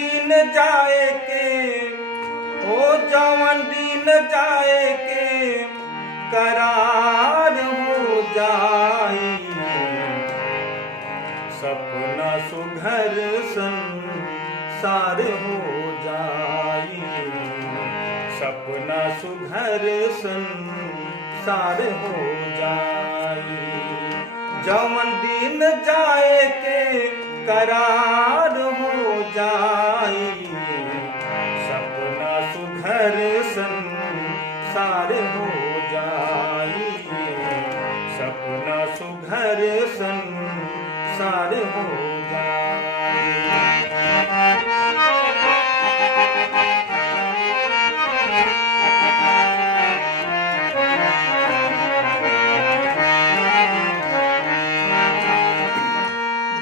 दिन जाए के, ओ जवन दिन जाए के करार हो जाई। सपना सुघर संसार हो जाई, सपना सुघर संसार हो जाई। जवन दिन जाए के करार हो जाई, सपना सुघर संसार हो जाई, सपना सुघर संसार हो जाई।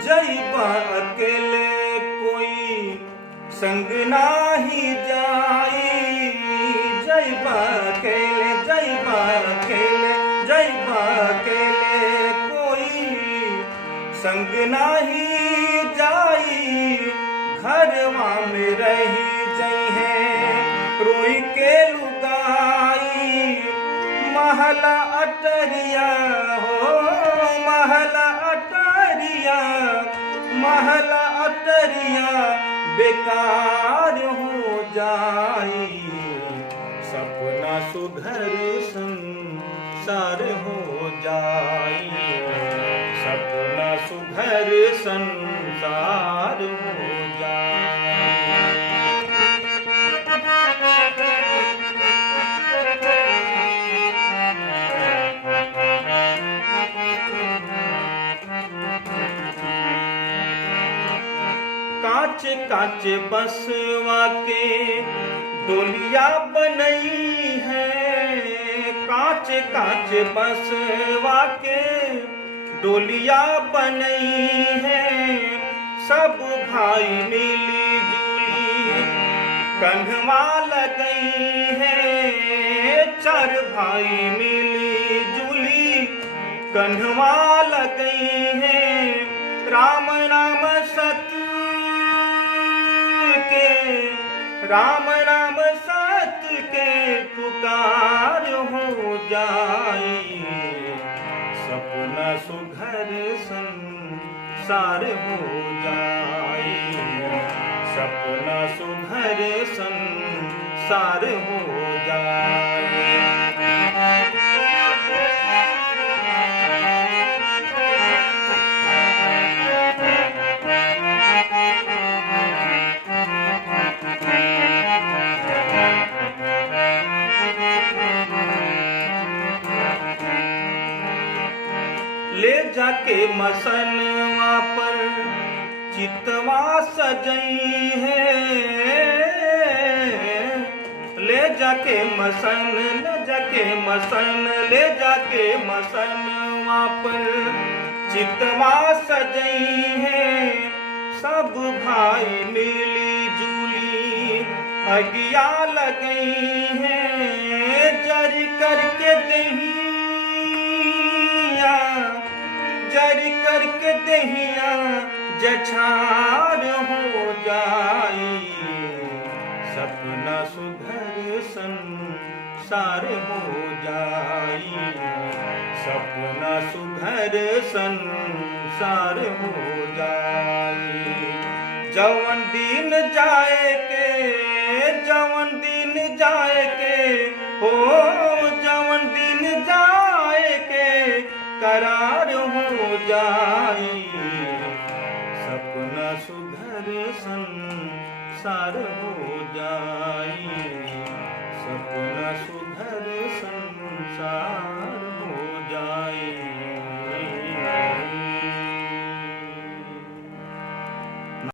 जइबा अकेले कोई संग नाही जाई, जइबा अकेले, जइबा अकेले, जइबा अकेले कोई संग नाही जाई। घरवा में रही जइहे रोई के लुगाई, महला अटरिया हो महला अटरिया, महला अटरिया बेकार हो जाई। सपना सुघर संसार हो जाई, सपना सुघर संसार हो जाई। कांच कांच बसवा के डोलिया बनई है, कांच कांच बसवा के डोलिया बनई है। सब भाई मिली जुली कन्हवा लगई है, चार भाई मिली जुली कन्हवा लगई है। राम नाम सत्य के, राम राम सत्य के पुकार हो जाई। सपना सुघर संसार हो जाई, सपना सुघर संसार हो जाई। ले जाके मसनवा पर चितवा सजई है, ले जाके मसन, ले जाके मसन, ले जाके मसनवा पर चितवा सजई है। सब भाई मिली जुली अगिया लगई है, जरी करके दही जरी करके दहिया जछार हो जाई। सपना सुघर संसार हो जाई, सपना सुघर संसार हो जाई। जवन दिन जाए के, जवन दिन जाए के, हो जवन दिन जाए के करार हो जाई। सपना सुघर संसार हो जाई, सपना सुघर संसार